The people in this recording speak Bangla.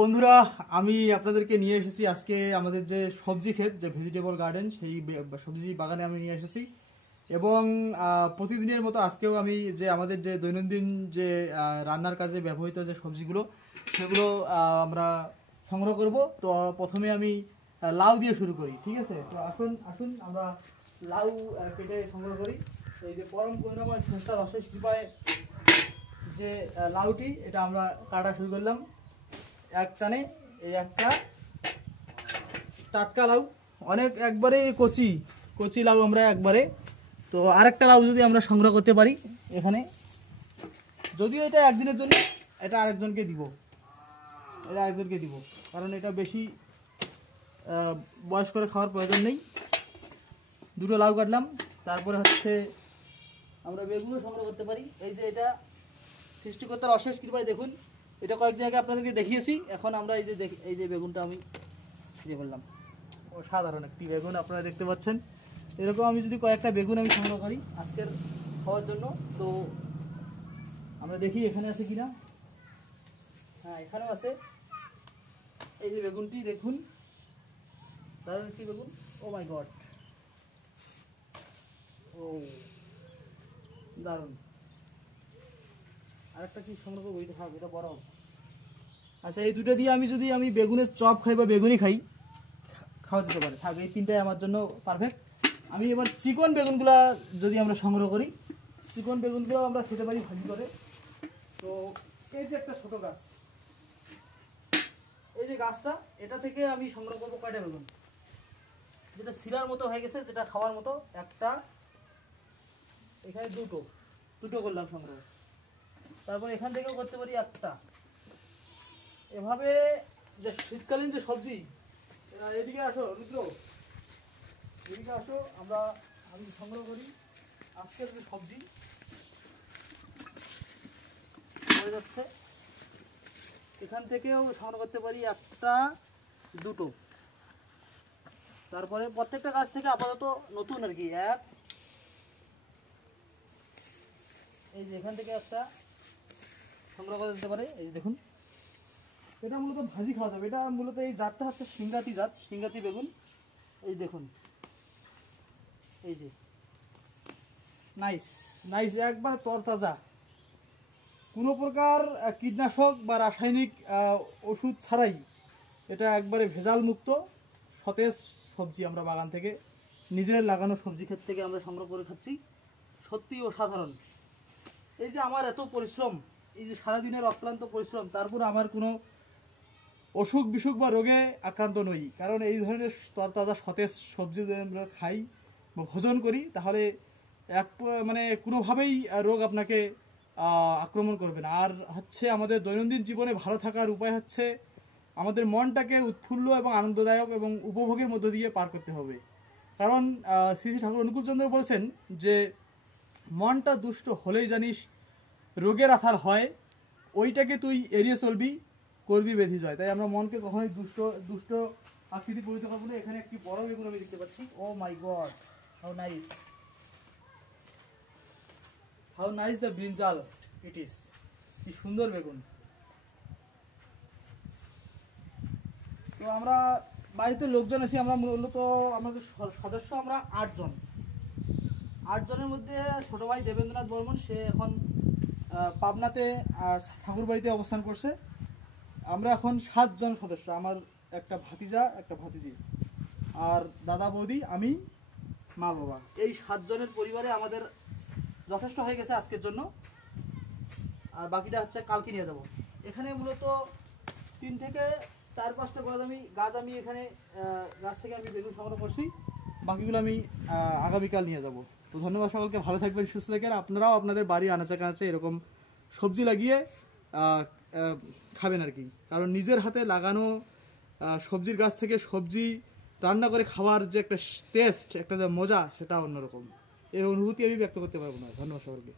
বন্ধুরা, আমি আপনাদেরকে নিয়ে এসেছি আজকে আমাদের যে সবজি ক্ষেত, যে ভেজিটেবল গার্ডেন, সেই সবজি বাগানে আমি নিয়ে এসেছি। এবং প্রতিদিনের মতো আজকেও আমি যে আমাদের যে দৈনন্দিন যে রান্নার কাজে ব্যবহৃত যে সবজিগুলো, সেগুলো আমরা সংগ্রহ করব। তো প্রথমে আমি লাউ দিয়ে শুরু করি, ঠিক আছে? তো আসুন আসুন আমরা লাউ কেটে সংগ্রহ করি। এই যে পরম করুণাময় স্রষ্টার অশেষ কৃপায় যে লাউটি, এটা আমরা কাটা শুরু করলাম এক টানে। এই একটা টাটকা লাউ, অনেক একবারে কচি কচি লাউ আমরা একবারে। তো আরেকটা লাউ যদি আমরা সংগ্রহ করতে পারি এখানে, যদিও এটা একদিনের জন্য, এটা আরেকজনকে দিব, কারণ এটা বেশি বয়স করে খাওয়ার প্রয়োজন নেই। দুটো লাউ কাটলাম। তারপরে হচ্ছে আমরা বেগুনও সংগ্রহ করতে পারি। এই যে এটা সৃষ্টিকর্তার অশেষ কৃপায়, দেখুন এটা কয়েকদিন আগে আপনাদেরকে দেখিয়েছি। এখন আমরা এই যে বেগুনটা আমি দিয়ে ফেললাম, সাধারণ একটি বেগুন আপনারা দেখতে পাচ্ছেন। এরকম আমি যদি কয়েকটা বেগুন আমি সংগ্রহ করি আজকের খাওয়ার জন্য, তো আমরা দেখি এখানে আছে কিনা। হ্যাঁ, এখানেও আছে। এই যে বেগুনটি দেখুন, দারুণ একটি বেগুন। ও মাই গড, ও দারুণ। আরেকটা কি সংগ্রহ করবো, এটা থাক, এটা বড়। আচ্ছা, এই দুটো দিয়ে আমি বেগুনের চপ খাই বা বেগুনি খাই, খাওয়া যেতে পারে। থাক, এই তিনটাই আমার জন্য পারফেক্ট। আমি এবার চিকন বেগুনগুলা যদি আমরা সংগ্রহ করি, চিকন বেগুনগুলো আমরা খেতে পারি ভাজি করে। তো এই যে একটা ছোট গাছ, এই যে গাছটা, এটা থেকে আমি সংগ্রহ করবো কয়টা বেগুন, যেটা সিরার মতো হয়ে গেছে, যেটা খাওয়ার মতো। একটা, এখানে দুটো করলাম সংগ্রহ। তারপর এখান থেকেও করতে পারি একটা। এভাবে যে শীতকালীন যে সবজি, এদিকে আসো রুদ্র, এদিকে আসো, আমি সংগ্রহ করি আজকের যে সবজি হয়ে যাচ্ছে। এখান থেকেও সংগ্রহ করতে পারি একটা, দুটো। তারপরে প্রত্যেকটা গাছ থেকে আপাতত নতুন আর কি এক, এই যে এখান থেকে একটা সংগ্রহ করা যেতে পারে। এই যে দেখুন, এটা মূলত ভাজি খাওয়া যাবে। এটা মূলত এই জাতটা হচ্ছে সিংগাতি বেগুন। এই দেখুন, এই যে নাইস একবার তরতাজা, কোনো প্রকার কীটনাশক বা রাসায়নিক ওষুধ ছাড়াই এটা একবারে ভেজাল মুক্ত সতেজ সবজি আমরা বাগান থেকে, নিজের লাগানো সবজি ক্ষেত থেকে আমরা সংগ্রহ করে খাচ্ছি। সত্যি অসাধারণ। এই যে আমার এত পরিশ্রম, এই যে সারাদিনের অক্লান্ত পরিশ্রম, তারপর আমার কোনো অসুখ বিসুখ বা রোগে আক্রান্ত নই। কারণ এই ধরনের তরতাজা সতেজ সবজি যদি আমরা খাই বা ভোজন করি, তাহলে মানে কোনোভাবেই রোগ আপনাকে আক্রমণ করবে না। আর হচ্ছে আমাদের দৈনন্দিন জীবনে ভালো থাকার উপায় হচ্ছে আমাদের মনটাকে উৎফুল্ল এবং আনন্দদায়ক এবং উপভোগের মধ্য দিয়ে পার করতে হবে। কারণ শ্রী শ্রী ঠাকুর অনুকূলচন্দ্র বলেছেন যে মনটা দুষ্ট হলেই জানিস রোগের আথার হয়, ওইটাকে তুই এড়িয়ে চলবি, করবি বেধি জয়। তাই আমরা মনকে কখনোই দুষ্ট আকৃতি পরিণত করবো না। এখানে একটি বড় বেগুন আমি দেখতে পাচ্ছি। Oh my god, how nice the brinjal it is. কি সুন্দর বেগুন। তো আমরা বাড়িতে লোকজন আছি, আমরা মূলত আমাদের সদস্য আমরা 8 জন। 8 জনের মধ্যে ছোট ভাই দেবেন্দ্রনাথ বর্মন, সে এখন পাবনাতে ঠাকুর বাড়িতে অবস্থান করছে। আমরা এখন 7 জন সদস্য, আমার একটা ভাতিজা, একটা ভাতিজি, আর দাদা বৌদি, আমি, মা বাবা। এই 7 জনের পরিবারে আমাদের যথেষ্ট হয়ে গেছে আজকের জন্য। আর বাকিটা হচ্ছে কালকে নিয়ে যাব। এখানে মূলত 3 থেকে 4-5টা গাছ আমি এখানে গাছ থেকে আমি বেগুন সংগ্রহ করছি। বাকিগুলো আমি আগামীকাল নিয়ে যাব। তো ধন্যবাদ সকলকে, ভালো থাকবেন, সুস্থ থাকবেন। আপনারাও আপনাদের বাড়ি আনাচে কানাচে এরকম সবজি লাগিয়ে খাবেন আর কি। কারণ নিজের হাতে লাগানো সবজির গাছ থেকে সবজি রান্না করে খাওয়ার যে একটা টেস্ট, একটা যে মজা, সেটা অন্যরকম। এর অনুভূতি আমি ব্যক্ত করতে পারবো না। ধন্যবাদ সকলকে।